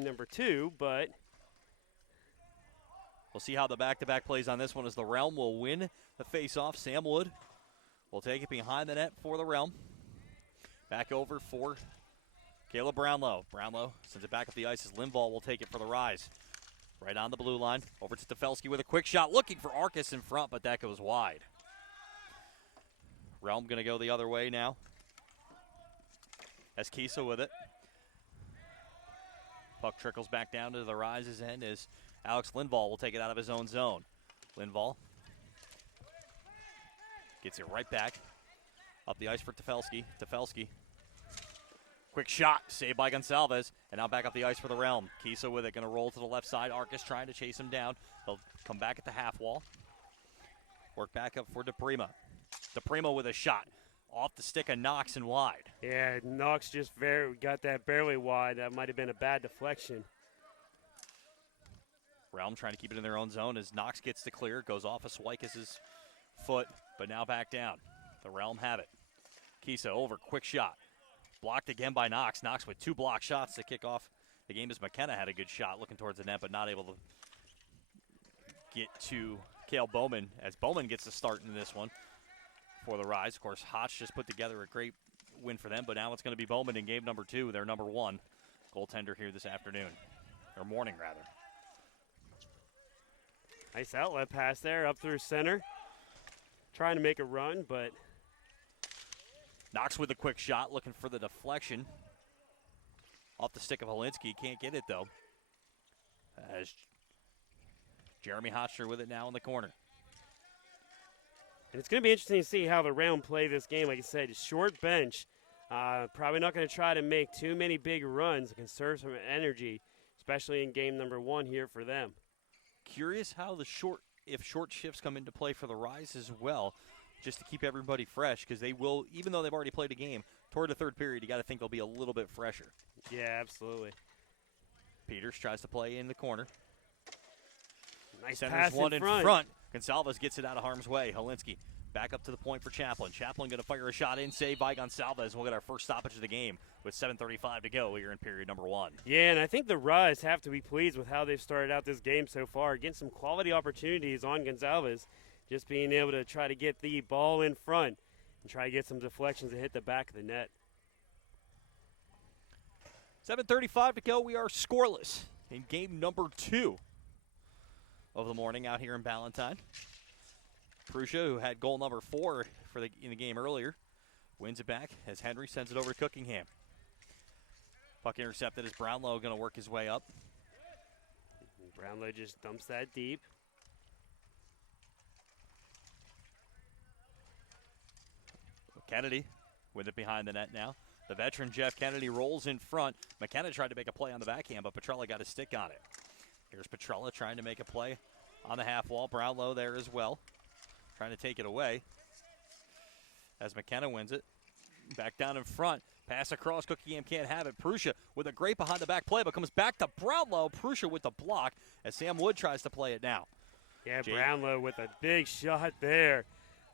game number 2, but we'll see how the back-to-back plays on this one as the Realm will win the face-off. Sam Wood will take it behind the net for the Realm. Back over for Caleb Brownlow. Brownlow sends it back up the ice as Lindvall will take it for the Rise. Right on the blue line. Over to Stefelski with a quick shot. Looking for Arcus in front, but that goes wide. Realm going to go the other way now. As Kisa with it. Puck trickles back down to the Rise's end as Alex Lindvall will take it out of his own zone. Lindvall gets it right back. Up the ice for Stefelski. Stefelski. Quick shot, saved by Gonsalves, and now back up the ice for the Realm. Kisa with it, going to roll to the left side. Arcus trying to chase him down. He'll come back at the half wall. Work back up for DePrima. DePrima with a shot. Off the stick of Knox and wide. yeah, Knox just got that barely wide. That might have been a bad deflection. Realm trying to keep it in their own zone as Knox gets to clear. Goes off of Swikes' foot, but now back down. The Realm have it. Kisa over, quick shot. Blocked again by Knox. Knox with 2 block shots to kick off the game as McKenna had a good shot looking towards the net, but not able to get to Cale Bowman as Bowman gets the start in this one for the Rise. Of course, Hotch just put together a great win for them, but now it's going to be Bowman in game number 2, their number 1 goaltender here this afternoon, or morning rather. Nice outlet pass there up through center. Trying to make a run, but Knox with a quick shot, looking for the deflection. Off the stick of Holinsky, can't get it though. As Jeremy Hotcher with it now in the corner. and it's going to be interesting to see how the Realm play this game. Like I said, short bench. Probably not going to try to make too many big runs and conserve some energy, especially in game number 1 here for them. Curious how if short shifts come into play for the Rise as well, just to keep everybody fresh, because they will, even though they've already played a game, toward the third period, you got to think they'll be a little bit fresher. Yeah, absolutely. Peters tries to play in the corner. Nice Centers pass one in in front. Gonsalves gets it out of harm's way. Holinsky back up to the point for Chaplin. Chaplin going to fire a shot in, saved by Gonsalves. We'll get our first stoppage of the game with 7:35 to go here in period number 1. Yeah, and I think the Rise have to be pleased with how they've started out this game so far. Getting some quality opportunities on Gonsalves. Just being able to try to get the ball in front and try to get some deflections to hit the back of the net. 7:35 to go. We are scoreless in game number 2 of the morning out here in Ballantyne. Prussia, who had goal number 4 in the game earlier, wins it back as Henry sends it over to Cookingham. Puck intercepted as Brownlow going to work his way up. Brownlow just dumps that deep. Kennedy with it behind the net now. The veteran Jeff Kennedy rolls in front. McKenna tried to make a play on the backhand, but Petrella got a stick on it. Here's Petrella trying to make a play on the half wall. Brownlow there as well, trying to take it away as McKenna wins it. Back down in front. Pass across. Cookingham can't have it. Prussia with a great behind the back play, but comes back to Brownlow. Prussia with the block as Sam Wood tries to play it now. Yeah, Brownlow with a big shot there,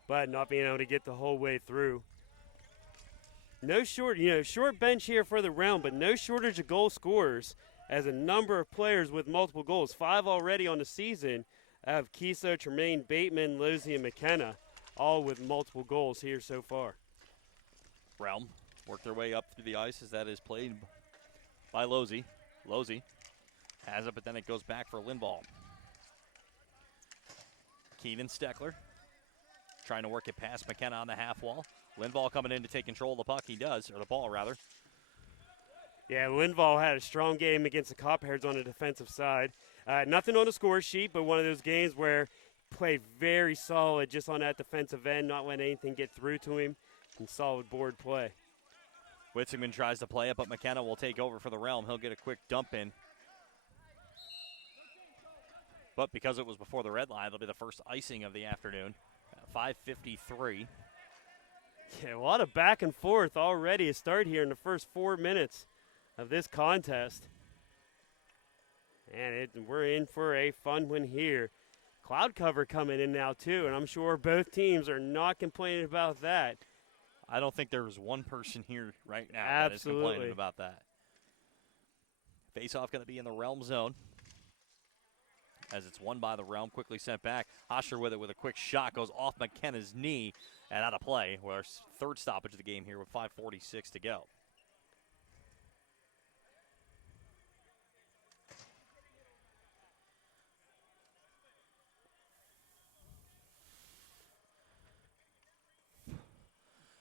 but not being able to get the whole way through. No short bench here for the Realm, but no shortage of goal scorers as a number of players with multiple goals. 5 already on the season of Kiso, Tremaine, Bateman, Losey, and McKenna, all with multiple goals here so far. Realm work their way up through the ice as that is played by Losey. Losey has it, but then it goes back for Lindvall. Keenan Steckler trying to work it past McKenna on the half wall. Lindvall coming in to take control of the puck. He does, or the ball rather. Yeah, Lindvall had a strong game against the Copperheads on the defensive side. Nothing on the score sheet, but one of those games where played very solid just on that defensive end, not letting anything get through to him, and solid board play. Witzigman tries to play it, but McKenna will take over for the Realm. He'll get a quick dump in. But because it was before the red line, it'll be the first icing of the afternoon. 5:53. Yeah, a lot of back and forth already to start here in the first 4 minutes of this contest. And we're in for a fun one here. Cloud cover coming in now, too, and I'm sure both teams are not complaining about that. I don't think there's one person here right now Absolutely. that is complaining about that. Face-off going to be in the Realm zone. As it's won by the Realm, quickly sent back. Hosher with it with a quick shot, goes off McKenna's knee and out of play. Our third stoppage of the game here with 5:46 to go.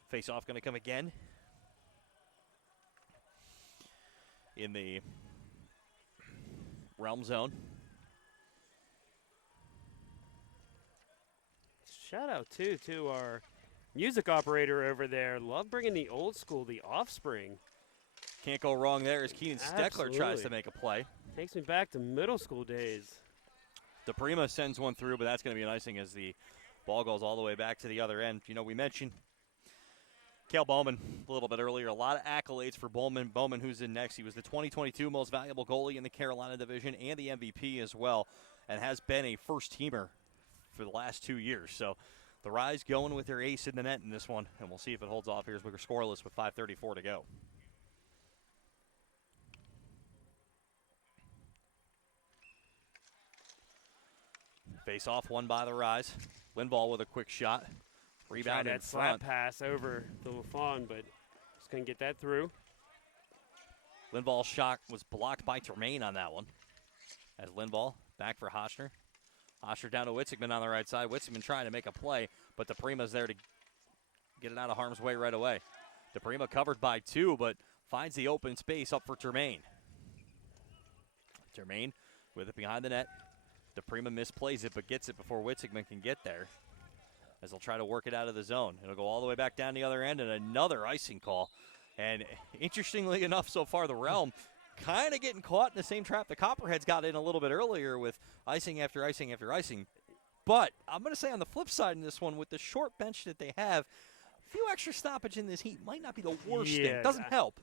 Face-off going to come again in the Realm zone. Shout out, too, to our music operator over there. Love bringing the old school, the Offspring. Can't go wrong there as Keenan Steckler tries to make a play. Takes me back to middle school days. DePrima sends one through, but that's going to be an icing as the ball goes all the way back to the other end. You know, we mentioned Cale Bowman a little bit earlier. A lot of accolades for Bowman. Bowman, who's in next. He was the 2022 most valuable goalie in the Carolina division and the MVP as well, and has been a first-teamer for the last 2 years. So the Rise going with their ace in the net in this one, and we'll see if it holds off here as we're scoreless with 5:34 to go. Face-off won by the Rise. Linval with a quick shot. Rebound in that front. slap pass over the LaFawn, but just couldn't get that through. Linval's shot was blocked by Tremaine on that one. As Linval back for Hoschner. Hoschner down to Witzigman on the right side. Witzigman trying to make a play, but DePrima's there to get it out of harm's way right away. DePrima covered by two, but finds the open space up for Tremaine. Tremaine with it behind the net. DePrima misplays it, but gets it before Witzigman can get there, as they'll try to work it out of the zone. It'll go all the way back down the other end, and another icing call. And interestingly enough, so far, the Realm kind of getting caught in the same trap the Copperheads got in a little bit earlier with icing after icing after icing. But I'm going to say on the flip side in this one, with the short bench that they have, a few extra stoppage in this heat might not be the worst thing. Doesn't help,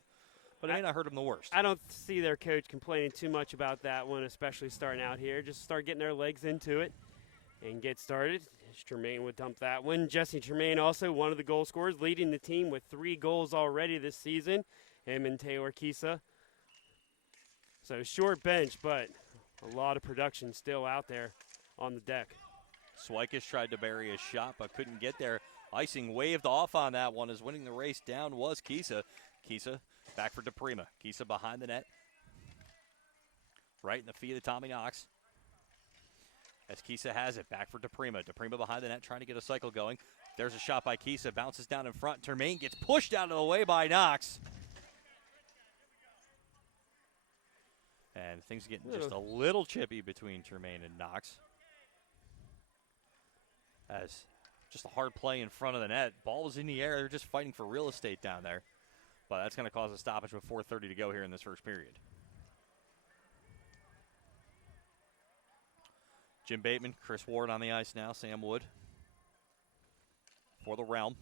but it may not hurt them the worst. I don't see their coach complaining too much about that one, especially starting out here. Just start getting their legs into it and get started. Tremaine would dump that one. Jesse Tremaine also one of the goal scorers, leading the team with 3 goals already this season. Him and Taylor Kisa. So short bench, but a lot of production still out there on the deck. Swikus tried to bury his shot, but couldn't get there. Icing waved off on that one, as winning the race down was Kisa. Kisa back for DePrima. Kisa behind the net. Right in the feet of Tommy Knox. As Kisa has it, back for DePrima. DePrima behind the net, trying to get a cycle going. There's a shot by Kisa, bounces down in front. Tremaine gets pushed out of the way by Knox. And things getting just a little chippy between Tremaine and Knox. As just a hard play in front of the net. Ball was in the air. They're just fighting for real estate down there. But that's going to cause a stoppage with 4:30 to go here in this first period. Jim Bateman, Chris Ward on the ice now, Sam Wood for the Realm.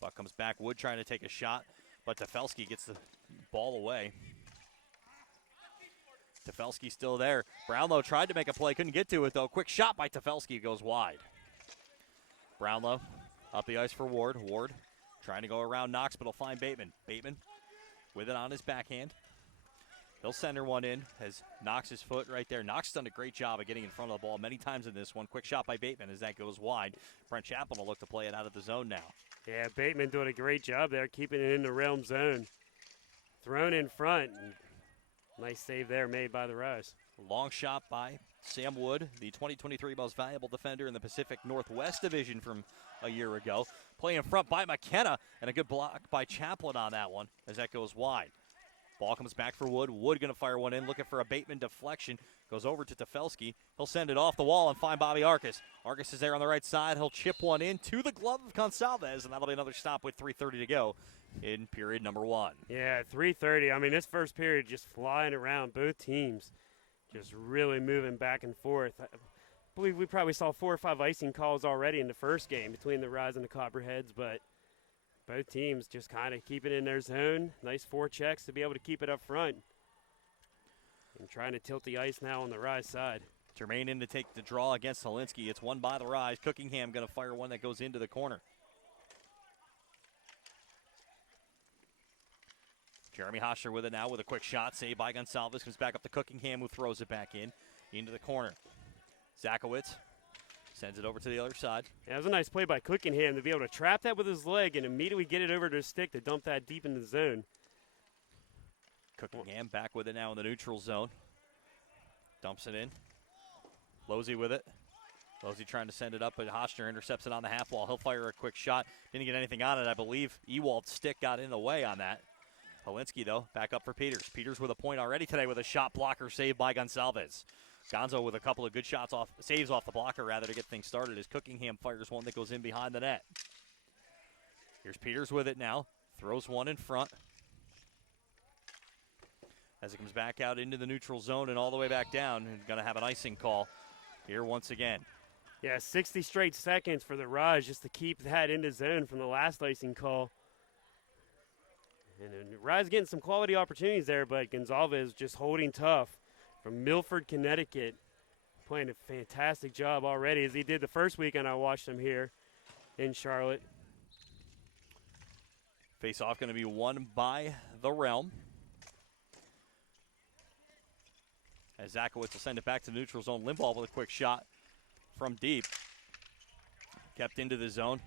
Puck comes back, Wood trying to take a shot, but Tefelsky gets the ball away. Tefelsky still there. Brownlow tried to make a play, couldn't get to it though. Quick shot by Tefelsky, goes wide. Brownlow up the ice for Ward. Ward trying to go around Knox, but he'll find Bateman. Bateman with it on his backhand. He'll center one in as Knox's foot right there. Knox done a great job of getting in front of the ball many times in this one. Quick shot by Bateman as that goes wide. Brent Chaplin will look to play it out of the zone now. Yeah, Bateman doing a great job there, keeping it in the Realm zone. Thrown in front. Nice save there made by the Rise. Long shot by Sam Wood, the 2023 most valuable defender in the Pacific Northwest Division from a year ago. Play in front by McKenna, and a good block by Chaplin on that one as that goes wide. Ball comes back for Wood. Wood going to fire one in, looking for a Bateman deflection. Goes over to Tefelsky. He'll send it off the wall and find Bobby Arcus. Arcus is there on the right side. He'll chip one in to the glove of Gonsalves, and that'll be another stop with 3:30 to go in period number 1. Yeah, 3:30. I mean, this first period just flying around. Both teams just really moving back and forth. I believe we probably saw 4 or 5 icing calls already in the first game between the Rise and the Copperheads, but both teams just kind of keep it in their zone. Nice forechecks to be able to keep it up front. And trying to tilt the ice now on the Rise side. Tremaine in to take the draw against Helinski. It's won by the Rise. Cookingham going to fire one that goes into the corner. Jeremy Hosher with it now with a quick shot. Saved by Gonsalves. Comes back up to Cookingham, who throws it back into the corner. Zakowicz sends it over to the other side. Yeah, it was a nice play by Cookingham to be able to trap that with his leg and immediately get it over to his stick to dump that deep in the zone. Cookingham back with it now in the neutral zone. Dumps it in. Losey with it. Losey trying to send it up, but Hosher intercepts it on the half wall. He'll fire a quick shot. Didn't get anything on it. I believe Ewald's stick got in the way on that. Polinsky, though, back up for Peters. Peters with a point already today with a shot blocker saved by Gonsalves. Gonzo with a couple of good saves off the blocker, rather, to get things started as Cookingham fires one that goes in behind the net. Here's Peters with it now. Throws one in front. As it comes back out into the neutral zone and all the way back down, and going to have an icing call here once again. Yeah, 60 straight seconds for the Raj just to keep that in the zone from the last icing call. And then Raj getting some quality opportunities there, but Gonsalves just holding tough from Milford, Connecticut, playing a fantastic job already, as he did the first weekend I watched him here in Charlotte. Face-off going to be won by the Realm. As Zakowicz will send it back to the neutral zone. Limbaugh with a quick shot from deep. Kept into the zone.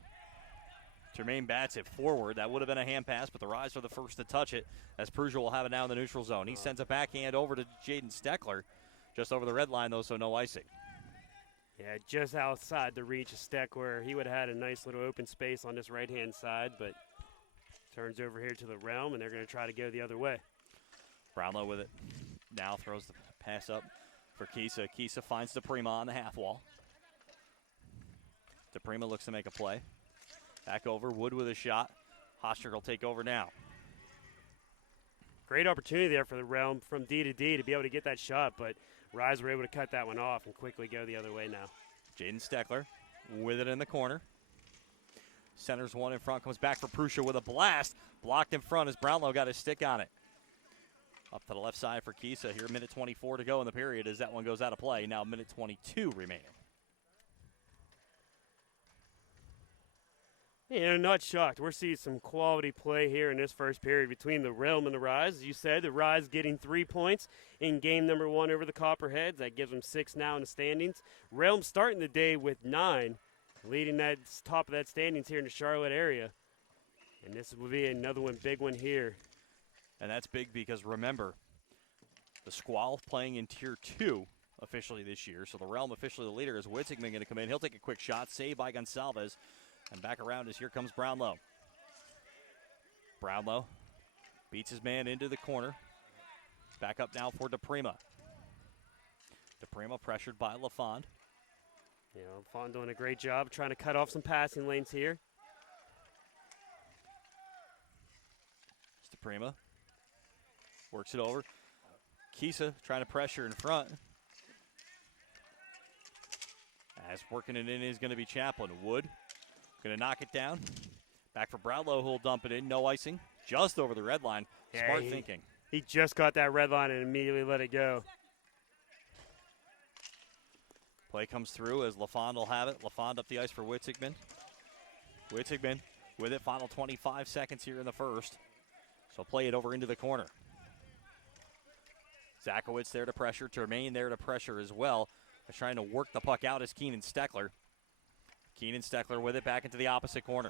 Jermaine bats it forward. That would have been a hand pass, but the Rise are the first to touch it, as Prusa will have it now in the neutral zone. He sends a backhand over to Jaden Steckler. Just over the red line, though, so no icing. Yeah, just outside the reach of Steckler. He would have had a nice little open space on this right-hand side, but turns over here to the Realm, and they're going to try to go the other way. Brownlow with it. Now throws the pass up for Kisa. Kisa finds DePrima on the half wall. DePrima looks to make a play. Back over, Wood with a shot. Hosher will take over now. Great opportunity there for the Realm from D to D to be able to get that shot, but Rise were able to cut that one off and quickly go the other way now. Jaden Steckler with it in the corner. Centers one in front, comes back for Prusa with a blast. Blocked in front as Brownlow got his stick on it. Up to the left side for Kisa here, minute 24 to go in the period as that one goes out of play. Now minute 22 remaining. Yeah, not shocked. We're seeing some quality play here in this first period between the Realm and the Rise. As you said, the Rise getting 3 points in game number 1 over the Copperheads. That gives them 6 now in the standings. Realm starting the day with 9, leading that top of that standings here in the Charlotte area. And this will be another one, big one here. And that's big because, remember, the Squall playing in Tier 2 officially this year. So the Realm officially the leader. Is Witzigman going to come in? He'll take a quick shot. Saved by Gonsalves. And back around as here comes Brownlow. Brownlow beats his man into the corner. Back up now for DePrima. DePrima pressured by LaFond. Yeah, LaFond doing a great job trying to cut off some passing lanes here. It's DePrima. Works it over. Kisa trying to pressure in front. As working it in is going to be Chaplin. Wood going to knock it down. Back for Brownlow, who'll dump it in. No icing. Just over the red line. Smart thinking. He just got that red line and immediately let it go. Play comes through as LaFond will have it. LaFond up the ice for Witzigman. Witzigman with it. Final 25 seconds here in the first. So play it over into the corner. Zakowicz there to pressure. Jermaine there to pressure as well. They're trying to work the puck out as Keenan Steckler. Keenan Steckler with it back into the opposite corner.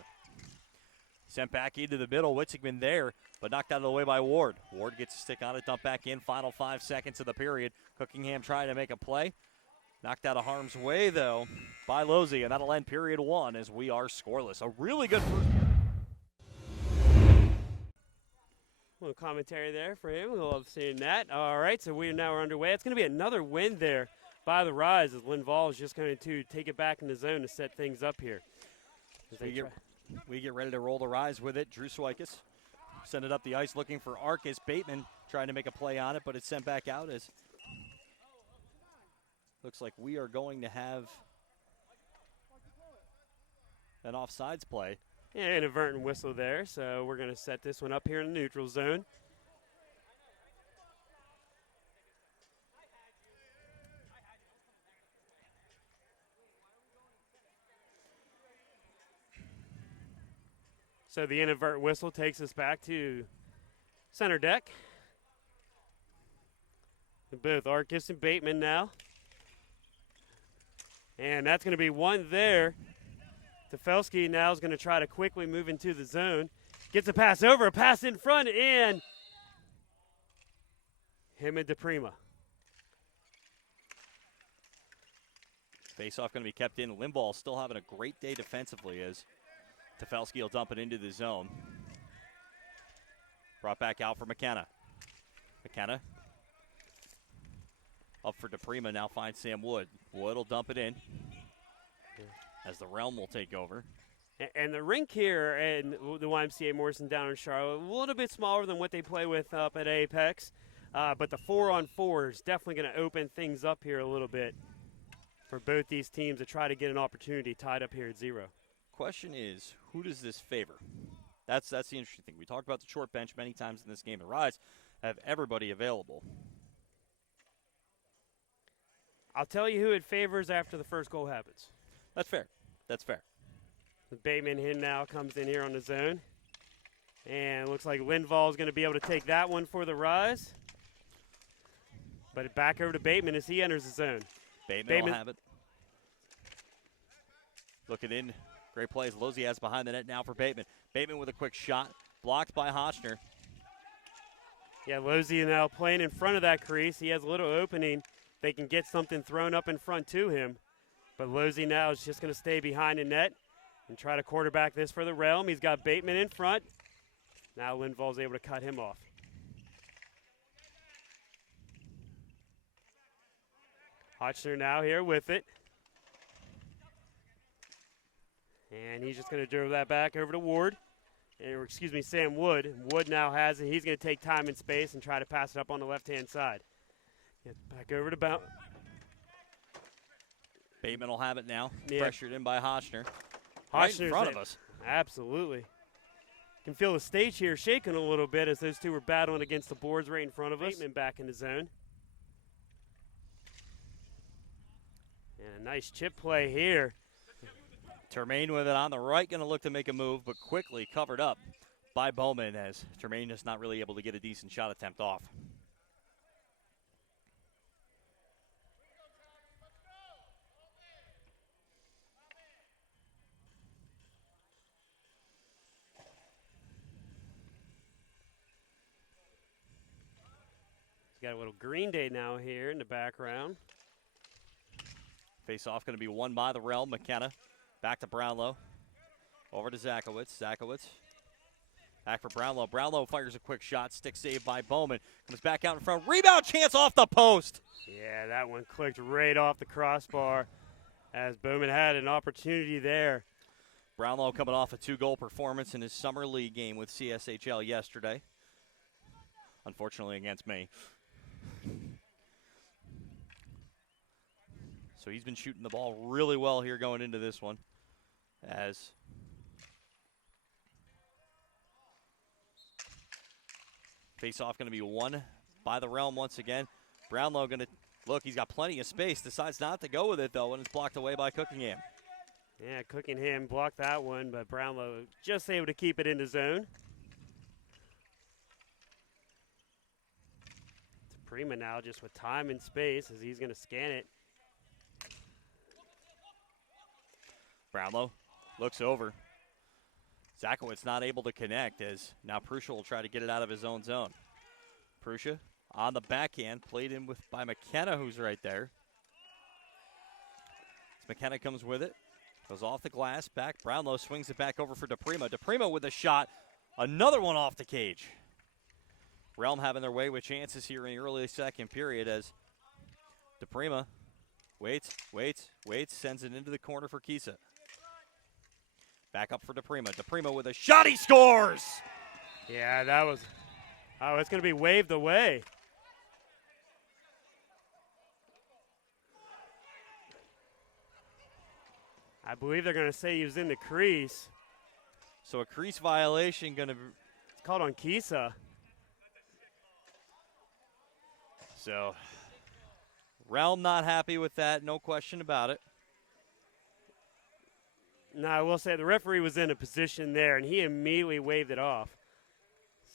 Sent back into the middle. Witzigman there, but knocked out of the way by Ward. Ward gets a stick on it, dump back in. Final 5 seconds of the period. Cookingham trying to make a play. Knocked out of harm's way, though, by Losey, and that'll end period 1 as we are scoreless. A really good first. A little commentary there for him. We love seeing that. All right, so we are now underway. It's going to be another win there by the Rise as Linval is just going to take it back in the zone to set things up here. We get ready to roll the Rise with it. Drew Swikes send it up the ice looking for Arcus. Bateman trying to make a play on it, but it's sent back out as looks like we are going to have an offsides play. Yeah, inadvertent whistle there, so we're going to set this one up here in the neutral zone. So the inadvertent whistle takes us back to center deck. Both Arcus and Bateman now. And that's going to be one there. Tefelsky now is going to try to quickly move into the zone. Gets a pass over, a pass in front, and him and DePrima. Face-off going to be kept in. Limbaugh still having a great day defensively as Tefelsky will dump it into the zone. Brought back out for McKenna. McKenna up for DePrima, now finds Sam Wood. Wood will dump it in as the Realm will take over. And the rink here in the YMCA Morrison down in Charlotte, a little bit smaller than what they play with up at Apex. But the 4-on-4 is definitely going to open things up here a little bit for both these teams to try to get an opportunity tied up here at 0. Question is, who does this favor? That's the interesting thing. We talked about the short bench many times in this game. The Rise have everybody available. I'll tell you who it favors after the first goal happens. That's fair. That's fair. The Bateman in now comes in here on the zone. And it looks like Lindvall is going to be able to take that one for the Rise. But back over to Bateman as he enters the zone. Bateman will have it. Looking in. Great plays. Loziaz behind the net now for Bateman. Bateman with a quick shot. Blocked by Hotchner. Yeah, Lozier now playing in front of that crease. He has a little opening. They can get something thrown up in front to him. But Lozier now is just going to stay behind the net and try to quarterback this for the Realm. He's got Bateman in front. Now Lindvall's able to cut him off. Hotchner now here with it. And he's just going to dribble that back over to Ward. Or excuse me, Sam Wood. Wood now has it. He's going to take time and space and try to pass it up on the left-hand side. Get back over to Bound. Bateman will have it now. Yeah. Pressured in by Hotchner. Right in front of us. Absolutely. Can feel the stage here shaking a little bit as those two were battling against the boards right in front of us. Bateman back in the zone. And a nice chip play here. Termaine with it on the right, going to look to make a move, but quickly covered up by Bowman as Termaine is not really able to get a decent shot attempt off. Got a little Green Day now here in the background. Face-off going to be won by the Realm. McKenna back to Brownlow. Over to Zakowicz. Zakowicz back for Brownlow. Brownlow fires a quick shot. Stick save by Bowman. Comes back out in front. Rebound chance off the post. Yeah, that one clicked right off the crossbar as Bowman had an opportunity there. Brownlow coming off a 2-goal performance in his summer league game with CSHL yesterday. Unfortunately against me. So he's been shooting the ball really well here going into this one. As face-off going to be won by the Realm once again. Brownlow going to look, he's got plenty of space. Decides not to go with it though, and it's blocked away by Cookingham. Yeah, Cookingham blocked that one, but Brownlow just able to keep it in the zone. Prima now just with time and space as he's going to scan it. Brownlow looks over. Zakowicz not able to connect as now Prussia will try to get it out of his own zone. Prussia on the backhand, played in with by McKenna, who's right there. As McKenna comes with it, goes off the glass, back. Brownlow swings it back over for DePrima. DePrima with a shot, another one off the cage. Realm having their way with chances here in the early second period as DePrima waits, sends it into the corner for Kisa. Back up for DePrima. DePrima with a shot, he scores! Yeah, that was, it's going to be waved away. I believe they're going to say he was in the crease. So a crease violation going to be. It's called on Kisa. So, Realm not happy with that, no question about it. No, I will say the referee was in a position there, and he immediately waved it off.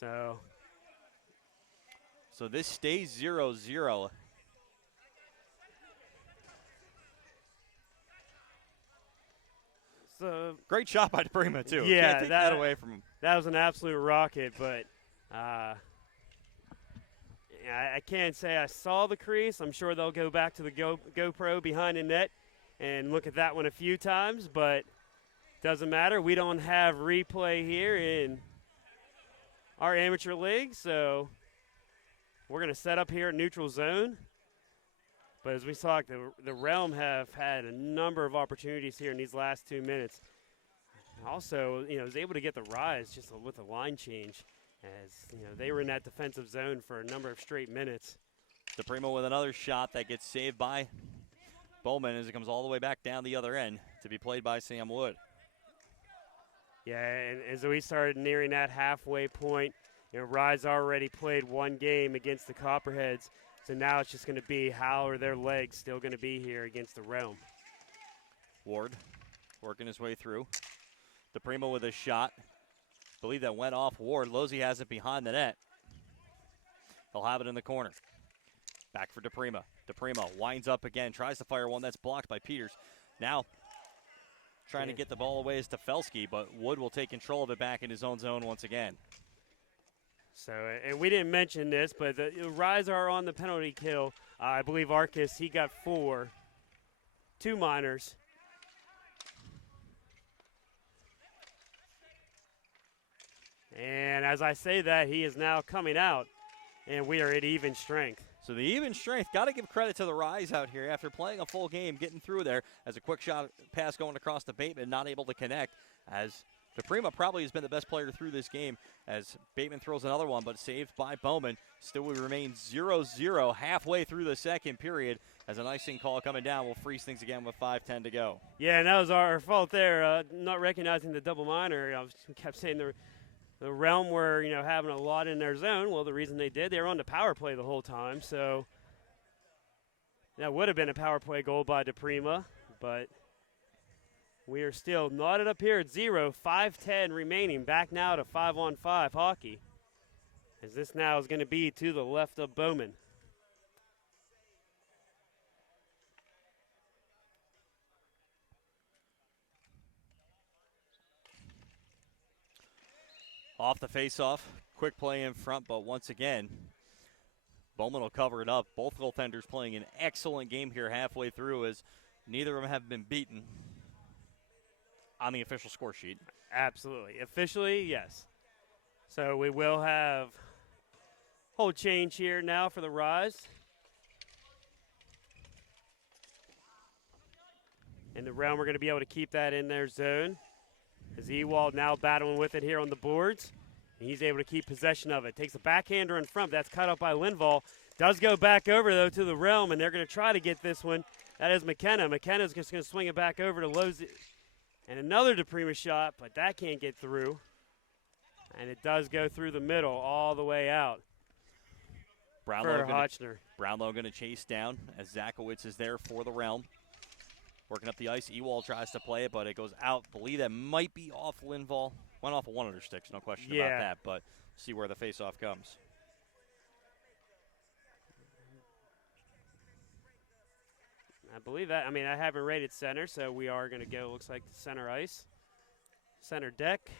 So, So this stays 0-0. So great shot by DePrima, too. Yeah, Can't take that away from him. That was an absolute rocket, but I can't say I saw the crease. I'm sure they'll go back to the GoPro behind the net and look at that one a few times, but doesn't matter. We don't have replay here in our amateur league, so we're going to set up here at neutral zone. But as we talked, the Realm have had a number of opportunities here in these last 2 minutes. Also, was able to get the rise just with the line change, as they were in that defensive zone for a number of straight minutes. DePrima with another shot that gets saved by Bowman as it comes all the way back down the other end to be played by Sam Wood. Yeah, and as we started nearing that halfway point, Rise already played one game against the Copperheads. So now it's just going to be how are their legs still going to be here against the Realm. Ward working his way through. DePrima with a shot. Believe that went off Ward. Losey has it behind the net. He'll have it in the corner. Back for DePrima. DePrima winds up again, tries to fire one that's blocked by Peters. Now trying to get the ball away is Tefelsky, but Wood will take control of it back in his own zone once again. So, and we didn't mention this, but the Rise are on the penalty kill. I believe Arcus, he got 4. 2 minors. And as I say that, he is now coming out, and we are at even strength. So the even strength, got to give credit to the Rise out here after playing a full game, getting through there as a quick shot pass going across to Bateman, not able to connect as DePrima probably has been the best player through this game as Bateman throws another one, but saved by Bowman. Still we remain 0-0 halfway through the second period as an icing call coming down will freeze things again with 5:10 to go. Yeah, and that was our fault there, not recognizing the double minor. I kept saying the Realm were, having a lot in their zone. Well, the reason they did, they were on the power play the whole time, so that would have been a power play goal by DePrima, but we are still knotted up here at 0, 5:10 remaining. Back now to 5-on-5 hockey. As this now is going to be to the left of Bowman. Off the face-off, quick play in front, but once again, Bowman will cover it up. Both goaltenders playing an excellent game here halfway through as neither of them have been beaten on the official score sheet. Absolutely. Officially, yes. So we will have whole change here now for the Rise. And the Realm are going to be able to keep that in their zone. As Ewald now battling with it here on the boards. And he's able to keep possession of it. Takes a backhander in front. That's cut up by Linval. Does go back over, though, to the Realm, and they're going to try to get this one. That is McKenna. McKenna's just going to swing it back over to Losey. And another DePrima shot, but that can't get through. And it does go through the middle all the way out. Brownlow going to chase down as Zakowicz is there for the Realm. Working up the ice, Ewald tries to play it, but it goes out. Believe that might be off Linval. Went off of one of their sticks, no question about that, but see where the faceoff comes. I believe that. I mean, I haven't rated center, so we are going to go, looks like, center ice. Center deck.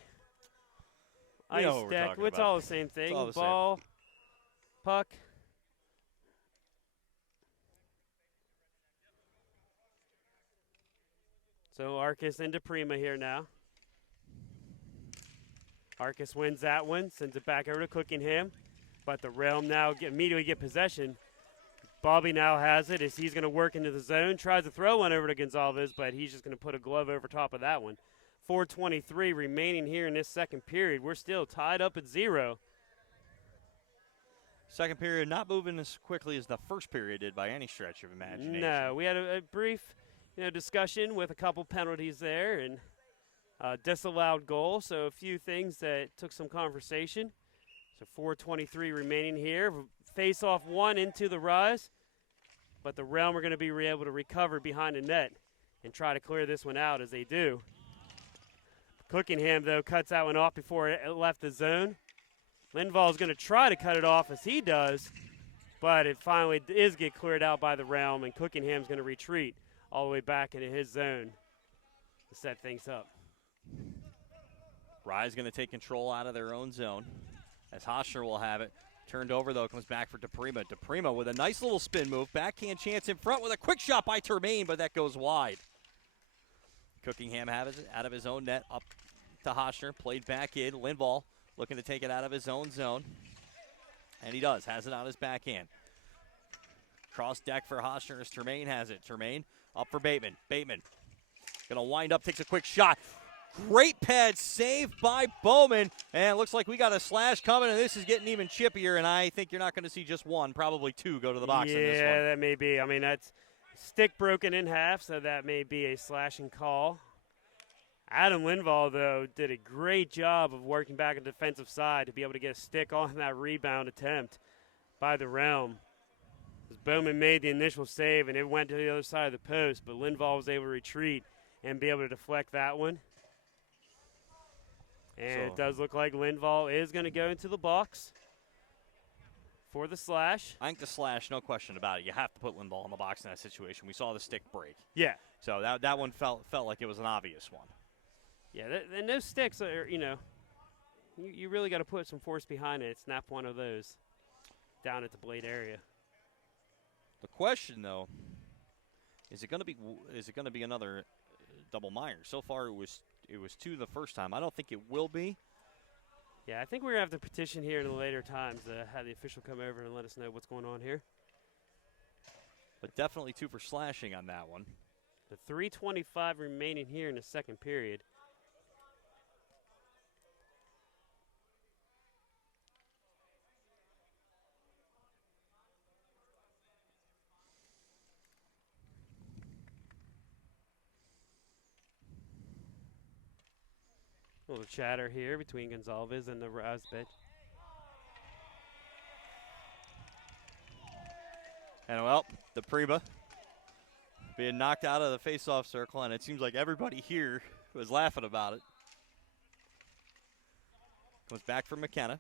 Ice deck. It's all the same thing. Ball, puck. So Arcus into Prima here now. Arcus wins that one, sends it back over to Cookingham. But the Realm now immediately get possession. Bobby now has it as he's going to work into the zone. Tries to throw one over to Gonzalez, but he's just going to put a glove over top of that one. 4:23 remaining here in this second period. We're still tied up at 0. Second period not moving as quickly as the first period did by any stretch of imagination. No, we had a brief discussion with a couple penalties there and disallowed goal, so a few things that took some conversation. So 4:23 remaining here. Face-off one into the Rise, but the Realm are going to be able to recover behind the net and try to clear this one out as they do. Cookingham, though, cuts that one off before it left the zone. Linval is going to try to cut it off as he does, But it finally is get cleared out by the Realm, and Cookingham's going to retreat all the way back into his zone to set things up. Rise going to take control out of their own zone as Hoshner will have it. Turned over, though, comes back for DePrima. DePrima with a nice little spin move. Backhand chance in front with a quick shot by Termaine, but that goes wide. Cookingham has it out of his own net, up to Hoshner. Played back in. Lindvall looking to take it out of his own zone. And he does. Has it on his backhand. Cross deck for Hoshner as Termaine has it. Termaine up for Bateman. Bateman going to wind up, takes a quick shot. Great pad save by Bowman. And it looks like we got a slash coming, and this is getting even chippier, and I think you're not going to see just one, probably two go to the box in this one. Yeah, that may be. I mean, that's stick broken in half, so that may be a slashing call. Adam Lindvall, though, did a great job of working back on the defensive side to be able to get a stick on that rebound attempt by the Realm. As Bowman made the initial save, and it went to the other side of the post, but Lindvall was able to retreat and be able to deflect that one. And it does look like Lindvall is going to go into the box for the slash. I think the slash, no question about it. You have to put Lindvall in the box in that situation. We saw the stick break. Yeah. So that one felt like it was an obvious one. Yeah, and those sticks are, you really got to put some force behind it. Snap one of those down at the blade area. The question, though, is it going to be another double minor? So far, it was two the first time. I don't think it will be. Yeah, I think we're going to have to petition here in the later times to have the official come over and let us know what's going on here. But definitely two for slashing on that one. The 3:25 remaining here in the second period. A little chatter here between Gonzalez and the Rise bench. And, well, the Prima being knocked out of the face-off circle, and it seems like everybody here was laughing about it. Comes back for McKenna.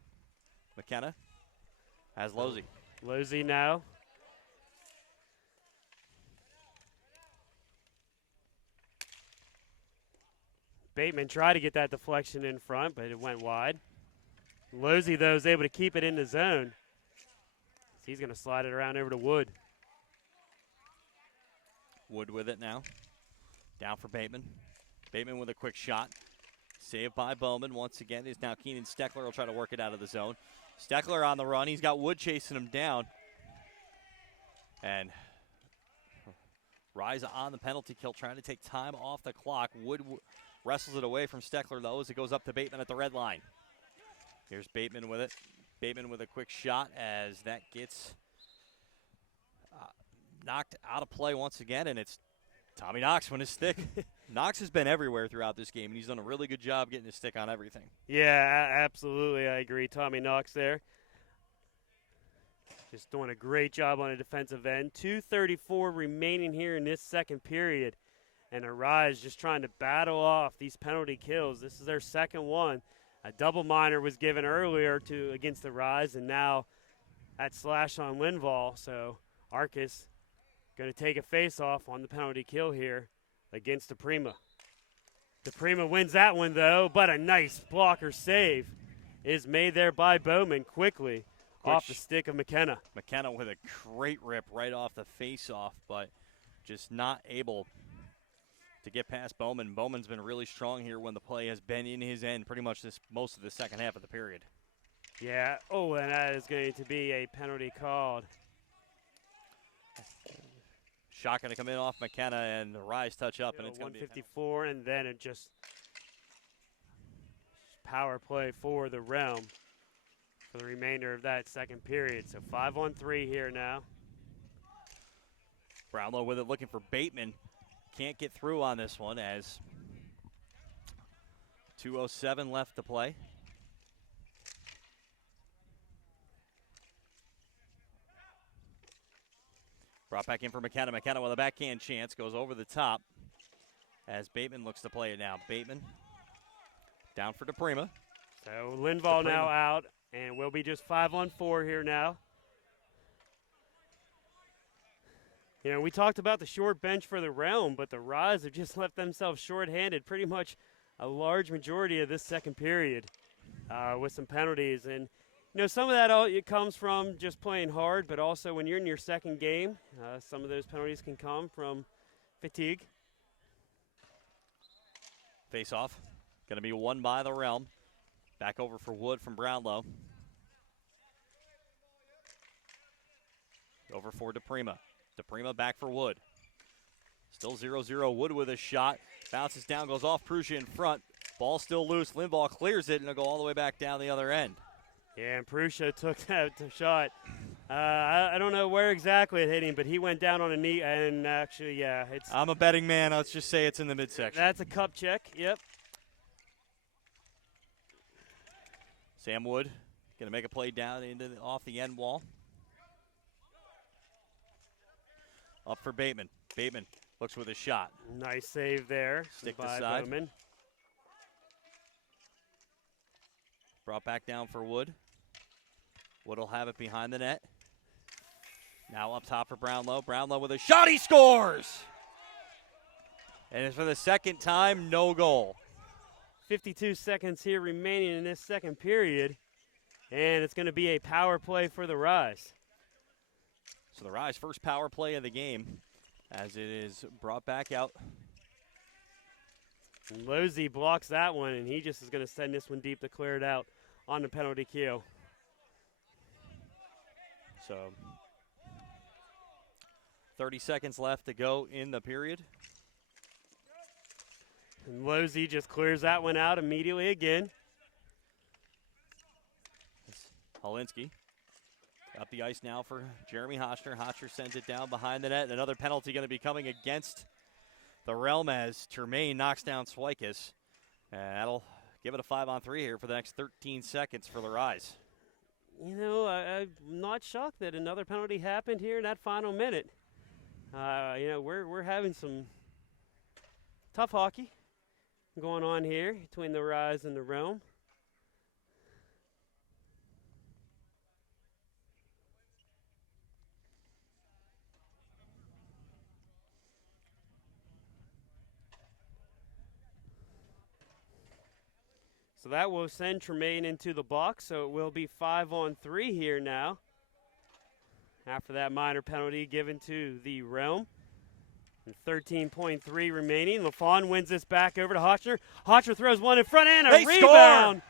McKenna has Losey. Losey now. Bateman tried to get that deflection in front, but it went wide. Losey, though, is able to keep it in the zone. He's going to slide it around over to Wood. Wood with it now. Down for Bateman. Bateman with a quick shot. Saved by Bowman once again. Is now Keenan Steckler will try to work it out of the zone. Steckler on the run. He's got Wood chasing him down. And Rise on the penalty kill, trying to take time off the clock. Wood wrestles it away from Steckler, though, as it goes up to Bateman at the red line. Here's Bateman with it. Bateman with a quick shot as that gets knocked out of play once again, and it's Tommy Knox with his stick. Knox has been everywhere throughout this game, and he's done a really good job getting his stick on everything. Yeah, absolutely. I agree. Tommy Knox there. Just doing a great job on a defensive end. 2:34 remaining here in this second period. And Arise just trying to battle off these penalty kills. This is their second one. A double minor was given earlier against the Rise, and now that slash on Lindvall. So Arcus going to take a face-off on the penalty kill here against DePrima. DePrima wins that one, though, but a nice blocker save is made there by Bowman quickly off the stick of McKenna. McKenna with a great rip right off the face-off, but just not able to get past Bowman. Bowman's been really strong here when the play has been in his end pretty much most of the second half of the period. Yeah, and that is going to be a penalty called. Shot going to come in off McKenna, and the Rise touch up, and it's going to be 154, and then it just power play for the Realm for the remainder of that second period. So 5-on-3 here now. Brownlow with it, looking for Bateman. Can't get through on this one as 2:07 left to play. Brought back in for McKenna. McKenna with a backhand chance. Goes over the top as Bateman looks to play it now. Bateman down for DePrima. So Lindvall now out, and we'll be just 5-on-4 here now. You know, we talked about the short bench for the Realm, but the Rise have just left themselves short-handed pretty much a large majority of this second period with some penalties. And, you know, some of that it comes from just playing hard, but also when you're in your second game, some of those penalties can come from fatigue. Face-off. Going to be won by the Realm. Back over for Wood from Brownlow. Over for DePrima. DePrima back for Wood. Still 0-0. Wood with a shot. Bounces down, goes off. Prussia in front. Ball still loose. Lindvall clears it, and it'll go all the way back down the other end. Yeah, and Prussia took that shot. I don't know where exactly it hit him, but he went down on a knee, and actually, yeah. I'm a betting man. Let's just say it's in the midsection. That's a cup check, yep. Sam Wood going to make a play down off the end wall. Up for Bateman. Bateman looks with a shot. Nice save there. Stick by to side. Bowman. Brought back down for Wood. Wood will have it behind the net. Now up top for Brownlow. Brownlow with a shot. He scores! And for the second time, no goal. 52 seconds here remaining in this second period. And it's going to be a power play for the Rise. So the Rise first power play of the game as it is brought back out. Losey blocks that one, and he just is going to send this one deep to clear it out on the penalty kill. So 30 seconds left to go in the period. And Losey just clears that one out immediately again. Holinsky up the ice now for Jeremy Hochner. Hochner sends it down behind the net. Another penalty going to be coming against the Realm as Termaine knocks down Swikes. That'll give it a 5-on-3 here for the next 13 seconds for the Rise. You know, I'm not shocked that another penalty happened here in that final minute. You know, we're having some tough hockey going on here between the Rise and the Realm. So that will send Tremaine into the box, so it will be 5-on-3 here now. After that minor penalty given to the Realm. And 13.3 remaining. LaFawn wins this back over to Hochner. Hochner throws one in front and a rebound.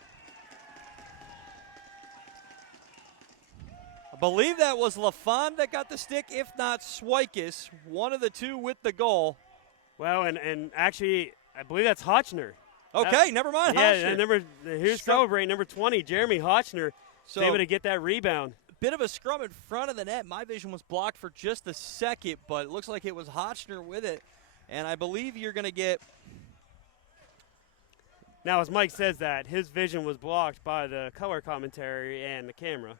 I believe that was LaFawn that got the stick, if not Swikes. One of the two with the goal. Well, and actually, I believe that's Hochner. Okay, never mind. Yeah, here's celebrating number 20, Jeremy Hochner. So able to get that rebound. Bit of a scrum in front of the net. My vision was blocked for just a second, but it looks like it was Hochner with it. And I believe you're going to get. Now, as Mike says that, his vision was blocked by the color commentary and the camera.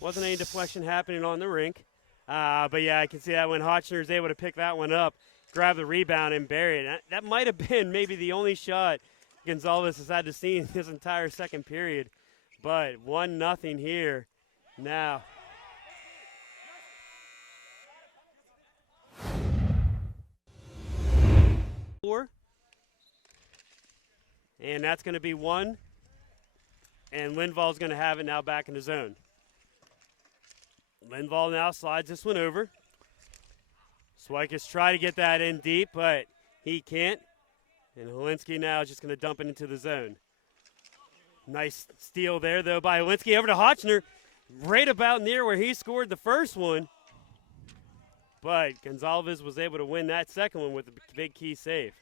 Wasn't any deflection happening on the rink. But, yeah, I can see that when Hochner is able to pick that one up, grab the rebound, and bury it. That might have been maybe the only shot Gonzalez has had to see in his entire second period. But 1-0 here now. And that's going to be one. And Lindvall's going to have it now back in the zone. Lindvall now slides this one over. Swikes try to get that in deep, but he can't. And Holinsky now is just going to dump it into the zone. Nice steal there, though, by Holinsky over to Hochner. Right about near where he scored the first one. But Gonzalez was able to win that second one with a big key save.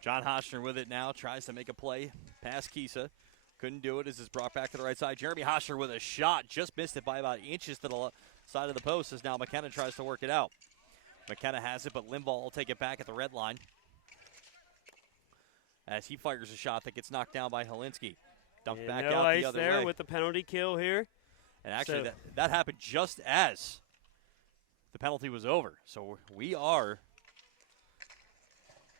John Hochner with it now. Tries to make a play past Kisa. Couldn't do it as it's brought back to the right side. Jeremy Hochner with a shot. Just missed it by about inches to the side of the post as now McKenna tries to work it out. McKenna has it, but Lindvall will take it back at the red line as he fires a shot that gets knocked down by Holinsky. Dumped back out the other there way. With the penalty kill here. And actually, that happened just as the penalty was over. So we are.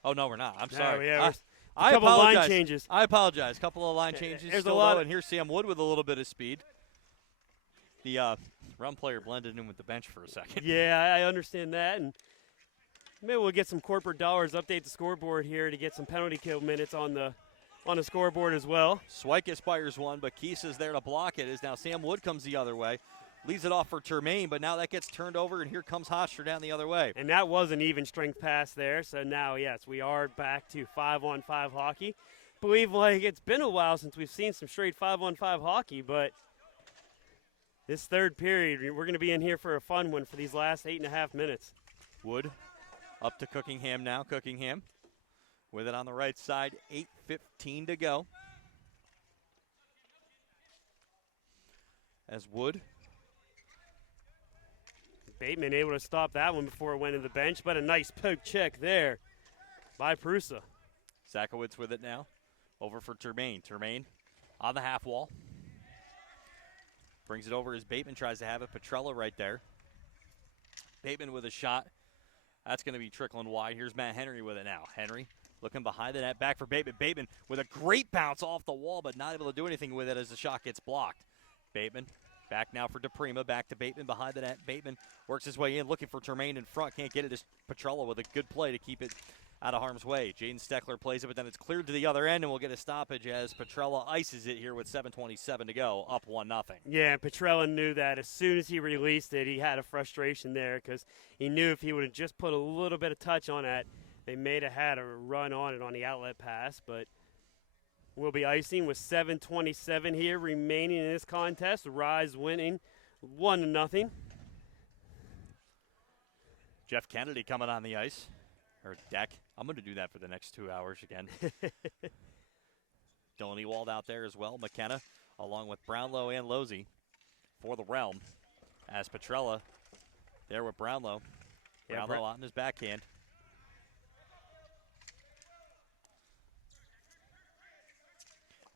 Oh, no, we're not. I'm sorry. Yeah, I couple apologize. Line changes. I apologize. Couple of line changes. There's still a lot. And here's Sam Wood with a little bit of speed. The run player blended in with the bench for a second. Yeah, I understand that, and maybe we'll get some corporate dollars, update the scoreboard here to get some penalty kill minutes on the scoreboard as well. Swikus fires one, but Kisa's there to block it. As now Sam Wood comes the other way. Leaves it off for Termaine, but now that gets turned over, and here comes Hofstra down the other way. And that was an even strength pass there, so now, yes, we are back to 5-on-5 hockey. Believe like it's been a while since we've seen some straight 5-on-5 hockey, but this third period, we're going to be in here for a fun one for these last 8.5 minutes. Wood up to Cookingham now. Cookingham with it on the right side, 8:15 to go. As Wood. Bateman able to stop that one before it went to the bench, but a nice poke check there by Prusa. Zakowicz with it now. Over for Termaine. Termaine on the half wall. Brings it over as Bateman tries to have it. Petrella right there. Bateman with a shot. That's going to be trickling wide. Here's Matt Henry with it now. Henry looking behind the net. Back for Bateman. Bateman with a great bounce off the wall, but not able to do anything with it as the shot gets blocked. Bateman back now for DePrima. Back to Bateman behind the net. Bateman works his way in, looking for Termaine in front. Can't get it as Petrella with a good play to keep it out of harm's way. Jaden Steckler plays it, but then it's cleared to the other end, and we'll get a stoppage as Petrella ices it here with 7:27 to go, up 1-0. Yeah, Petrella knew that as soon as he released it, he had a frustration there because he knew if he would have just put a little bit of touch on that, they may have had a run on it on the outlet pass, but we'll be icing with 7:27 here remaining in this contest. Rise winning 1-0. Jeff Kennedy coming on the ice, or deck. I'm going to do that for the next 2 hours again. Dylan Ewald out there as well. McKenna along with Brownlow and Losey for the Realm. As Petrella there with Brownlow. Brownlow out in his backhand.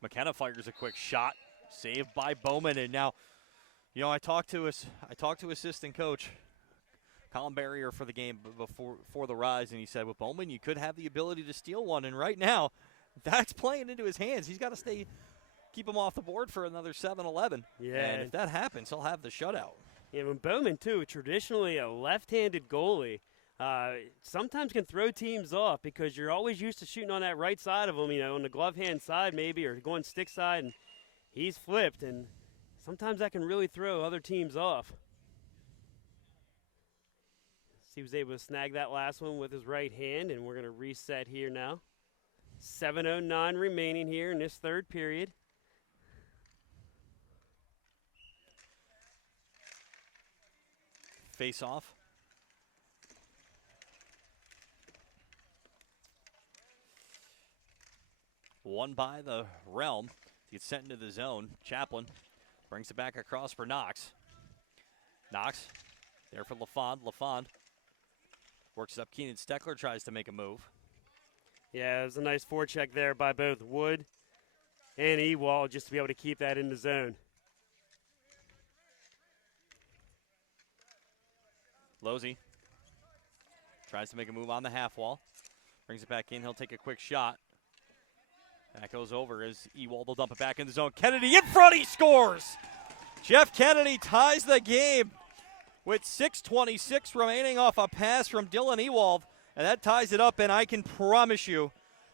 McKenna fires a quick shot, saved by Bowman, and now, you know, I talked to assistant coach Colin Barrier for the game before the Rise, and he said, with Bowman, you could have the ability to steal one, and right now, that's playing into his hands. He's got to keep him off the board for another 7-11. Yeah, and if that happens, he'll have the shutout. Yeah, when Bowman too, traditionally a left-handed goalie. Sometimes can throw teams off because you're always used to shooting on that right side of them, you know, on the glove hand side maybe, or going stick side, and he's flipped, and sometimes that can really throw other teams off. He was able to snag that last one with his right hand, and we're going to reset here now. 7:09 remaining here in this third period. Face off. Won by the Realm. Gets sent into the zone. Chaplin brings it back across for Knox. Knox there for LaFond. LaFond works it up. Keenan Steckler tries to make a move. Yeah, it was a nice forecheck there by both Wood and Ewald just to be able to keep that in the zone. Losey tries to make a move on the half wall. Brings it back in. He'll take a quick shot. That goes over as Ewald will dump it back in the zone. Kennedy in front. He scores. Jeff Kennedy ties the game with 6:26 remaining off a pass from Dylan Ewald. And that ties it up, and I can promise you,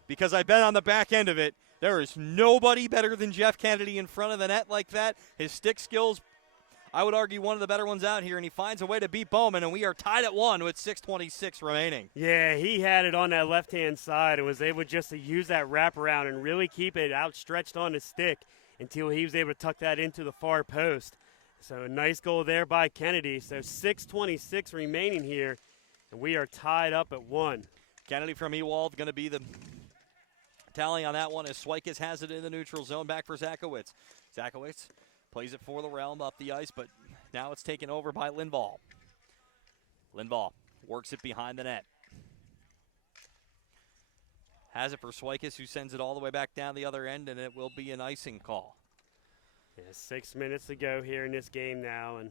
because I've been on the back end of it, there is nobody better than Jeff Kennedy in front of the net like that. His stick skills, I would argue, one of the better ones out here, and he finds a way to beat Bowman, and we are tied at 1 with 6:26 remaining. Yeah, he had it on that left-hand side and was able just to use that wraparound and really keep it outstretched on his stick until he was able to tuck that into the far post. So a nice goal there by Kennedy. So 6:26 remaining here, and we are tied up at 1. Kennedy from Ewald going to be the tally on that one as Swikus has it in the neutral zone. Back for Zakowicz. Zakowicz plays it for the Realm up the ice, but now it's taken over by Lindvall. Lindvall works it behind the net. Has it for Swikus, who sends it all the way back down the other end, and it will be an icing call. Yeah, 6 minutes to go here in this game now, and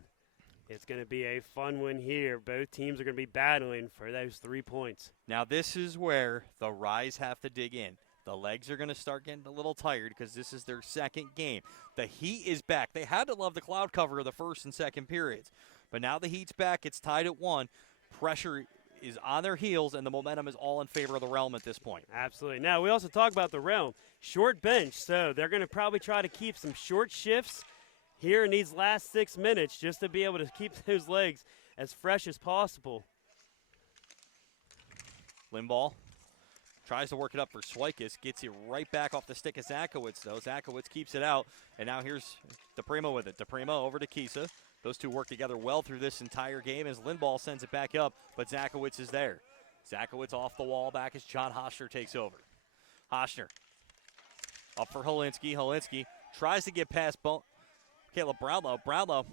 it's going to be a fun one here. Both teams are going to be battling for those 3 points. Now this is where the Rise have to dig in. The legs are going to start getting a little tired because this is their second game. The heat is back. They had to love the cloud cover of the first and second periods. But now the heat's back. It's tied at 1. Pressure is on their heels, and the momentum is all in favor of the Realm at this point. Absolutely. Now, we also talk about the Realm. Short bench, so they're going to probably try to keep some short shifts here in these last 6 minutes just to be able to keep those legs as fresh as possible. Limbaugh tries to work it up for Swikes, gets it right back off the stick of Zakowicz, though. Zakowicz keeps it out, and now here's DePrima with it. DePrima over to Kisa. Those two work together well through this entire game as Limbaugh sends it back up, but Zakowicz is there. Zakowicz off the wall back as John Hoschner takes over. Hoschner up for Helinski. Helinski tries to get past Caleb Brownlow. Brownlow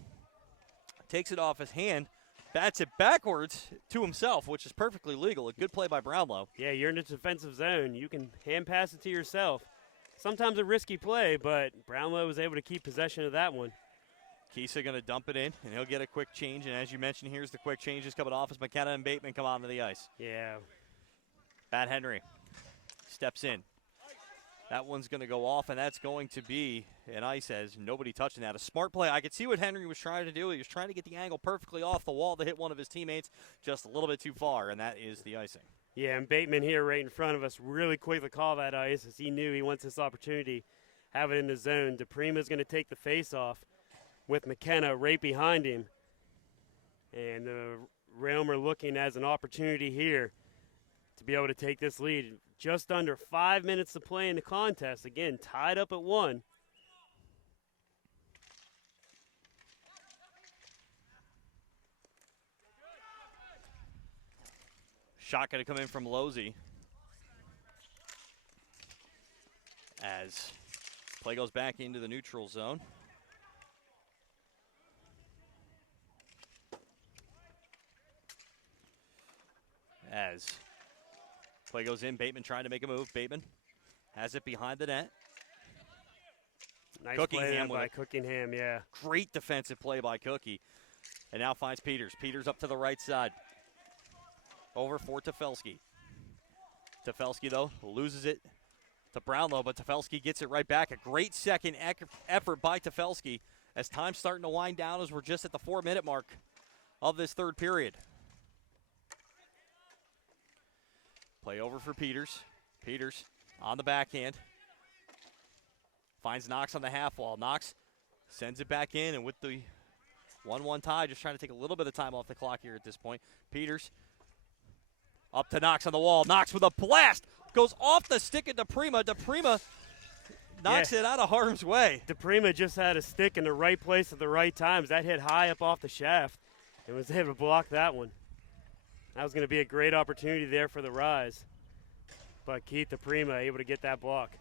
takes it off his hand, bats it backwards to himself, which is perfectly legal. A good play by Brownlow. Yeah, you're in the defensive zone. You can hand pass it to yourself. Sometimes a risky play, but Brownlow was able to keep possession of that one. Kisa going to dump it in, and he'll get a quick change. And as you mentioned, here's the quick changes coming off as McKenna and Bateman come onto the ice. Yeah. Pat Henry steps in. That one's going to go off, and that's going to be an ice as nobody touching that. A smart play. I could see what Henry was trying to do. He was trying to get the angle perfectly off the wall to hit one of his teammates just a little bit too far, and that is the icing. Yeah, and Bateman here right in front of us really quickly called that ice as he knew he wants this opportunity, have it in the zone. DePrima's going to take the face-off with McKenna right behind him. And the Realm are looking as an opportunity here to be able to take this lead. Just under 5 minutes to play in the contest. Again, tied up at 1. Shot going to come in from Losey as play goes back into the neutral zone. As play goes in, Bateman trying to make a move. Bateman has it behind the net. Nice Cookingham play by Cookingham, yeah. Great defensive play by Cookie. And now finds Peters. Peters up to the right side. Over for Tefelsky. Tefelsky, though, loses it to Brownlow, but Tefelsky gets it right back. A great second effort by Tefelsky as time's starting to wind down as we're just at the 4-minute mark of this third period. Play over for Peters. Peters on the backhand. Finds Knox on the half wall. Knox sends it back in, and with the 1-1 tie, just trying to take a little bit of time off the clock here at this point. Peters up to Knox on the wall. Knox with a blast. Goes off the stick of DePrima. DePrima knocks it out of harm's way. DePrima just had a stick in the right place at the right times. That hit high up off the shaft and was able to block that one. That was going to be a great opportunity there for the Rise. But Keith DePrima able to get that block.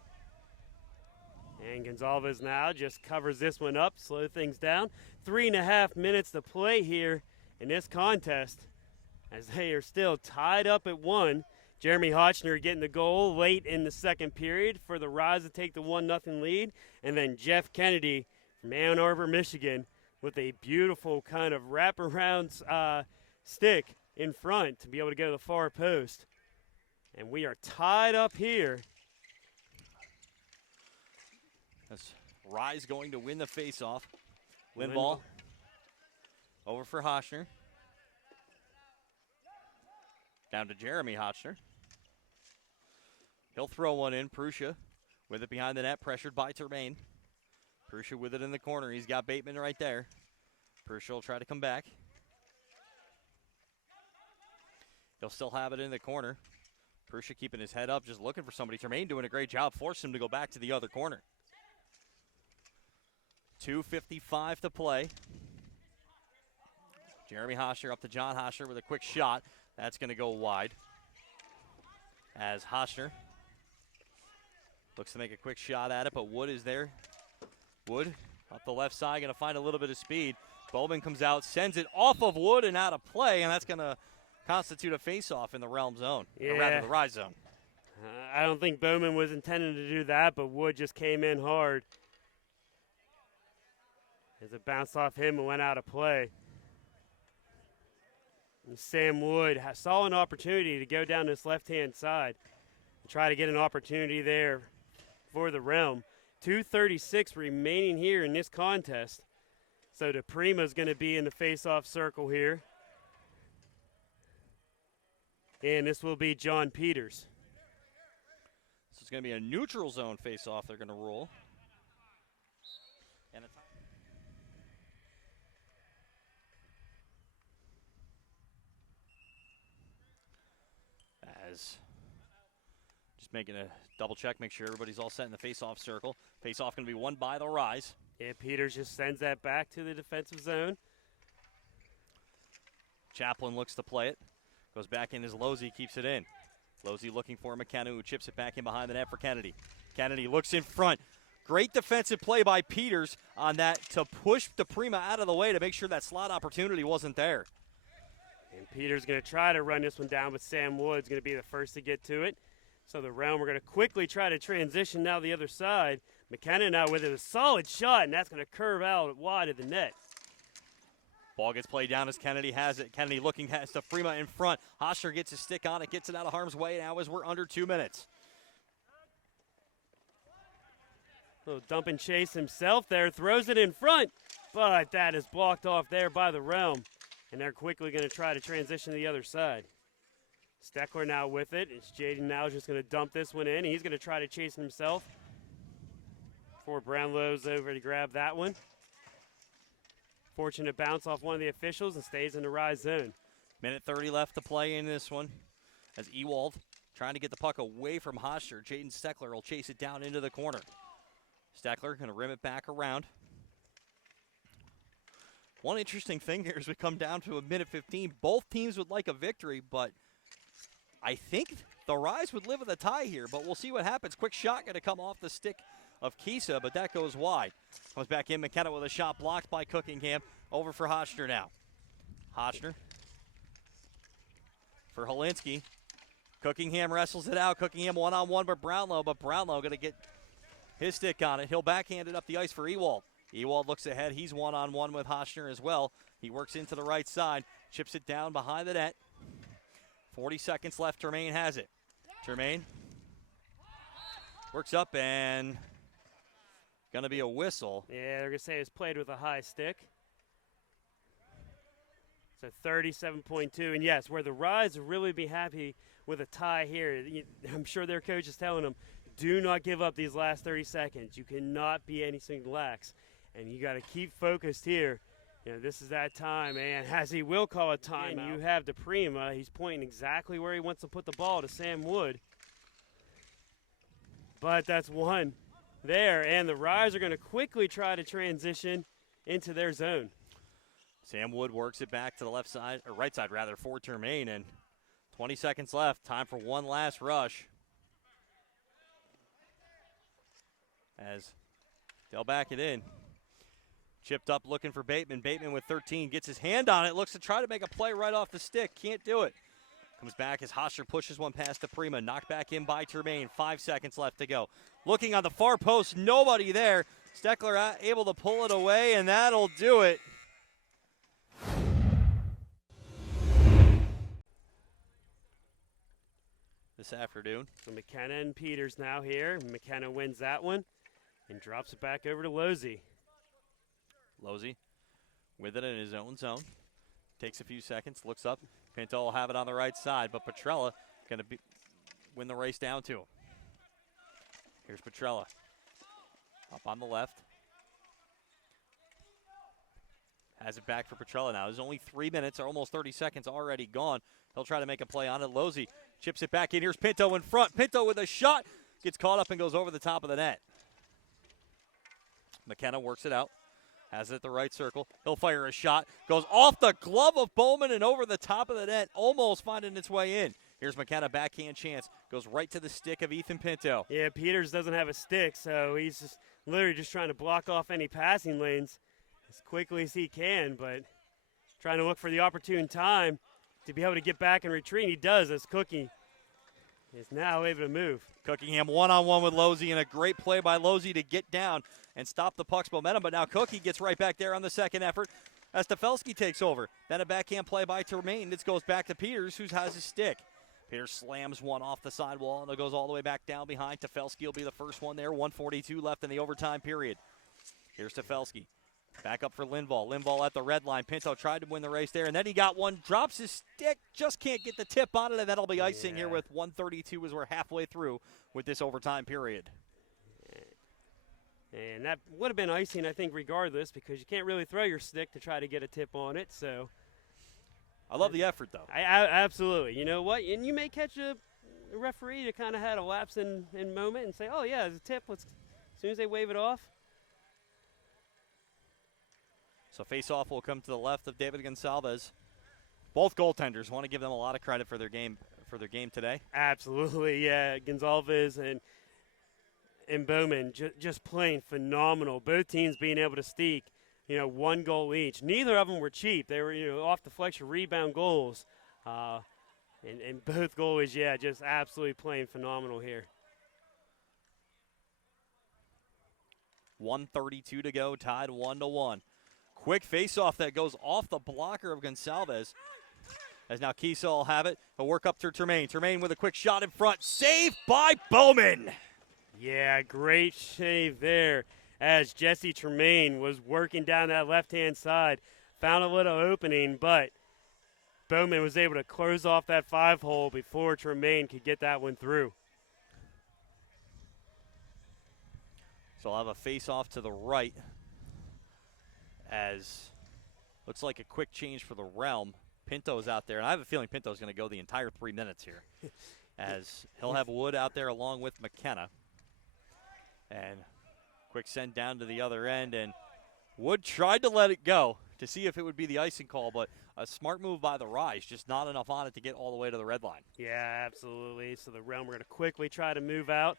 And Gonzalez now just covers this one up, slow things down. 3.5 minutes to play here in this contest as they are still tied up at 1. Jeremy Hotchner getting the goal late in the second period for the Rise to take the 1-0 lead. And then Jeff Kennedy from Ann Arbor, Michigan with a beautiful kind of wraparound stick in front to be able to go to the far post. And we are tied up here. That's Rise going to win the faceoff. Lindball over for Hotchner. Down to Jeremy Hotchner. He'll throw one in. Prussia with it behind the net, pressured by Termaine. Prussia with it in the corner. He's got Bateman right there. Prussia will try to come back. He'll still have it in the corner. Prussia keeping his head up, just looking for somebody. Termaine doing a great job, forcing him to go back to the other corner. 2:55 to play. Jeremy Hosher up to John Hosher with a quick shot. That's going to go wide. As Hosher looks to make a quick shot at it, but Wood is there. Wood up the left side, going to find a little bit of speed. Bowman comes out, sends it off of Wood and out of play, and that's going to constitute a face-off in the Realm zone, or rather the Rise zone. I don't think Bowman was intending to do that, but Wood just came in hard as it bounced off him and went out of play. And Sam Wood saw an opportunity to go down this left-hand side Try to get an opportunity there for the Realm. 2:36 remaining here in this contest. So DePrima's going to be in the face-off circle here. And this will be John Peters. So it's going to be a neutral zone face-off they're going to roll. And as just making a double check, make sure everybody's all set in the face-off circle. Face-off going to be won by the Rise. Yeah, Peters just sends that back to the defensive zone. Chaplin looks to play it. Goes back in as Losey keeps it in. Losey looking for McKenna, who chips it back in behind the net for Kennedy. Kennedy looks in front. Great defensive play by Peters on that to push DePrima out of the way to make sure that slot opportunity wasn't there. And Peters going to try to run this one down, but Sam Wood's going to be the first to get to it. So the Realm are going to quickly try to transition now the other side. McKenna now with a solid shot, and that's going to curve out wide of the net. Ball gets played down as Kennedy has it. Kennedy looking at DePrima in front. Hosher gets his stick on it, gets it out of harm's way now as we're under 2 minutes. Little dump and chase himself there, throws it in front, but that is blocked off there by the Realm. And they're quickly going to try to transition to the other side. Steckler now with it. It's Jaden now just going to dump this one in. He's going to try to chase himself. Before Brownlow's over to grab that one. Fortunate bounce off one of the officials and stays in the Rise zone. Minute 30 left to play in this one. As Ewald trying to get the puck away from Hosher. Jaden Steckler will chase it down into the corner. Steckler going to rim it back around. One interesting thing here as we come down to a minute 15. Both teams would like a victory, but I think the Rise would live with a tie here, but we'll see what happens. Quick shot going to come off the stick of Kisa, but that goes wide. Comes back in, McKenna with a shot blocked by Cookingham. Over for Hotchner now. Hotchner for Holinsky. Cookingham wrestles it out. Cookingham one-on-one but Brownlow going to get his stick on it. He'll backhand it up the ice for Ewald. Ewald looks ahead. He's one-on-one with Hotchner as well. He works into the right side, chips it down behind the net. 40 seconds left. Termaine has it. Termaine works up and going to be a whistle. Yeah, they're going to say it's played with a high stick. So 37.2. And yes, where the Rise will really be happy with a tie here, I'm sure their coach is telling them, do not give up these last 30 seconds. You cannot be anything lax. And you got to keep focused here. You know, this is that time, and as he will call a time, you have DePrima. He's pointing exactly where he wants to put the ball to Sam Wood. But that's one there, and the Rise are going to quickly try to transition into their zone. Sam Wood works it back to the left side, or right side rather, for Termaine, and 20 seconds left. Time for one last rush. As they'll back it in. Chipped up looking for Bateman. Bateman with 13 gets his hand on it. Looks to try to make a play right off the stick. Can't do it. Comes back as Hosher pushes one past DePrima. Knocked back in by Termaine. 5 seconds left to go. Looking on the far post. Nobody there. Steckler able to pull it away, and that'll do it. This afternoon. So McKenna and Peters now here. McKenna wins that one and drops it back over to Losey. Losey with it in his own zone. Takes a few seconds, looks up. Pinto will have it on the right side, but Petrella going to win the race down to him. Here's Petrella. Up on the left. Has it back for Petrella now. There's only 3 minutes, or almost 30 seconds already gone. He'll try to make a play on it. Losey chips it back in. Here's Pinto in front. Pinto with a shot. Gets caught up and goes over the top of the net. McKenna works it out. Has it at the right circle. He'll fire a shot. Goes off the glove of Bowman and over the top of the net. Almost finding its way in. Here's McKenna, backhand chance. Goes right to the stick of Ethan Pinto. Yeah, Peters doesn't have a stick, so he's just literally just trying to block off any passing lanes as quickly as he can, but trying to look for the opportune time to be able to get back and retreat. He does as Cookie is now able to move. Cookingham one-on-one with Losey, and a great play by Losey to get down and stop the puck's momentum. But now Cookie gets right back there on the second effort as Stefelski takes over. Then a backhand play by Termaine. This goes back to Peters, who has his stick. Pierce slams one off the sidewall, and it goes all the way back down behind. Tefelsky will be the first one there. 1:42 left in the overtime period. Here's Tefelsky. Back up for Lindvall. Lindvall at the red line. Pinto tried to win the race there, and then he got one. Drops his stick. Just can't get the tip on it, and that'll be icing here with 1:32 as we're halfway through with this overtime period. And that would have been icing, I think, regardless, because you can't really throw your stick to try to get a tip on it. So I love the effort, though. I absolutely. You know what? And you may catch a referee that kind of had a lapse in moment and say, oh, yeah, there's a tip. As soon as they wave it off. So face-off will come to the left of David Gonsalves. Both goaltenders want to give them a lot of credit for their game today. Absolutely, yeah. Gonsalves and Bowman just playing phenomenal. Both teams being able to sneak, one goal each. Neither of them were cheap. They were, off deflection rebound goals. And both goalies, just absolutely playing phenomenal here. 1:32 to go, tied 1-1. Quick face-off that goes off the blocker of Gonsalves. As now Kiesel will have it. He'll work up to Tremaine. Tremaine with a quick shot in front. Saved by Bowman. Yeah, great save there as Jesse Tremaine was working down that left-hand side. Found a little opening, but Bowman was able to close off that 5-hole before Tremaine could get that one through. So I'll have a face-off to the right as looks like a quick change for the Realm. Pinto's out there, and I have a feeling Pinto's going to go the entire 3 minutes here as he'll have Wood out there along with McKenna. And quick send down to the other end, and Wood tried to let it go to see if it would be the icing call, but a smart move by the Rise, just not enough on it to get all the way to the red line. Yeah, absolutely. So the Realm are going to quickly try to move out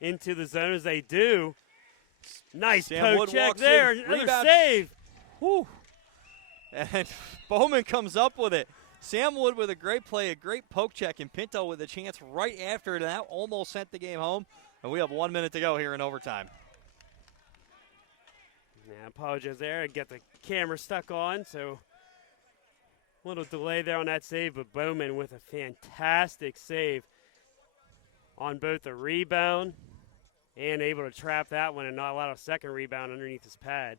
into the zone as they do. Nice poke check there. Another save. Whew. And Bowman comes up with it. Sam Wood with a great play, a great poke check, and Pinto with a chance right after it, and that almost sent the game home. And we have 1 minute to go here in overtime. Yeah, apologize there. I got the camera stuck on, so a little delay there on that save, but Bowman with a fantastic save on both the rebound and able to trap that one and not allow a second rebound underneath his pad.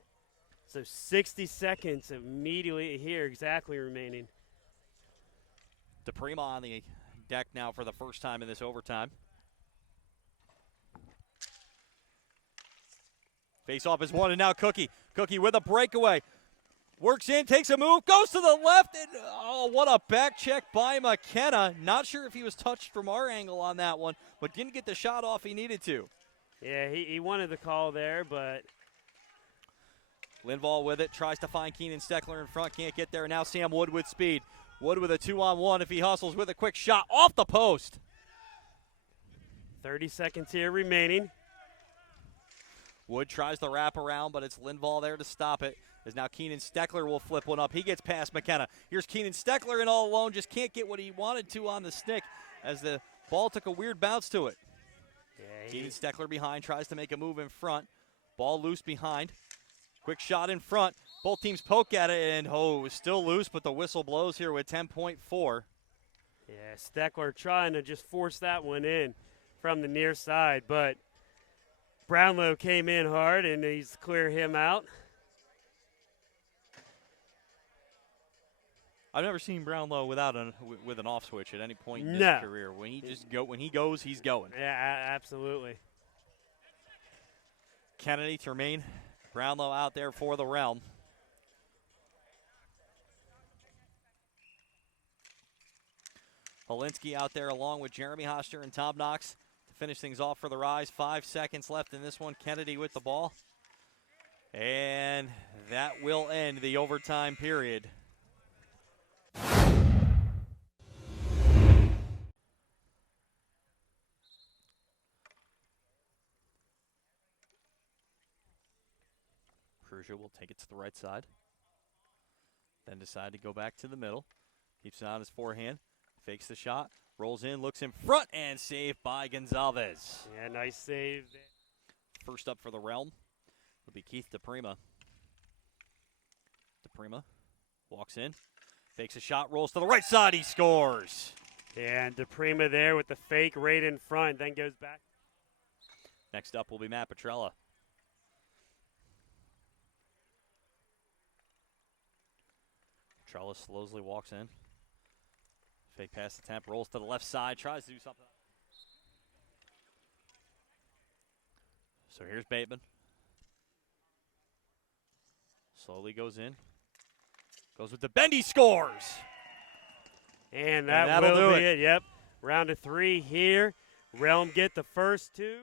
So 60 seconds immediately here exactly remaining. DePrima on the deck now for the first time in this overtime. Face-off is won, and now Cookie. Cookie with a breakaway. Works in, takes a move, goes to the left, and oh, what a back check by McKenna. Not sure if he was touched from our angle on that one, but didn't get the shot off he needed to. Yeah, he wanted the call there, but Lindvall with it, tries to find Keenan Steckler in front, can't get there. Now Sam Wood with speed. Wood with a 2-on-1 if he hustles with a quick shot off the post. 30 seconds here remaining. Wood tries the wrap around, but it's Lindvall there to stop it. As now Keenan Steckler will flip one up. He gets past McKenna. Here's Keenan Steckler in all alone, just can't get what he wanted to on the stick as the ball took a weird bounce to it. Yeah, Keenan Steckler behind, tries to make a move in front. Ball loose behind. Quick shot in front. Both teams poke at it, and it was still loose, but the whistle blows here with 10.4. Yeah, Steckler trying to just force that one in from the near side, but Brownlow came in hard, and he's to clear him out. I've never seen Brownlow with an off switch at any point in his career. When he goes, he's going. Yeah, absolutely. Kennedy, Tremaine, Brownlow out there for the Realm. Polinsky out there along with Jeremy Hoster and Tom Knox to finish things off for the Rise. 5 seconds left in this one. Kennedy with the ball. And that will end the overtime period. Persia will take it to the right side. Then decide to go back to the middle. Keeps it on his forehand. Fakes the shot. Rolls in, looks in front, and saved by Gonsalves. Yeah, nice save. First up for the Realm will be Keith DePrima. DePrima walks in. Fakes a shot, rolls to the right side, he scores. And DePrima there with the fake right in front, then goes back. Next up will be Matt Petrella. Petrella slowly walks in. Fake pass attempt, rolls to the left side, tries to do something. So here's Bateman. Slowly goes in. Goes with the bend, he scores! And that'll will do be it. Yep. Round of 3 here. Realm get the first 2.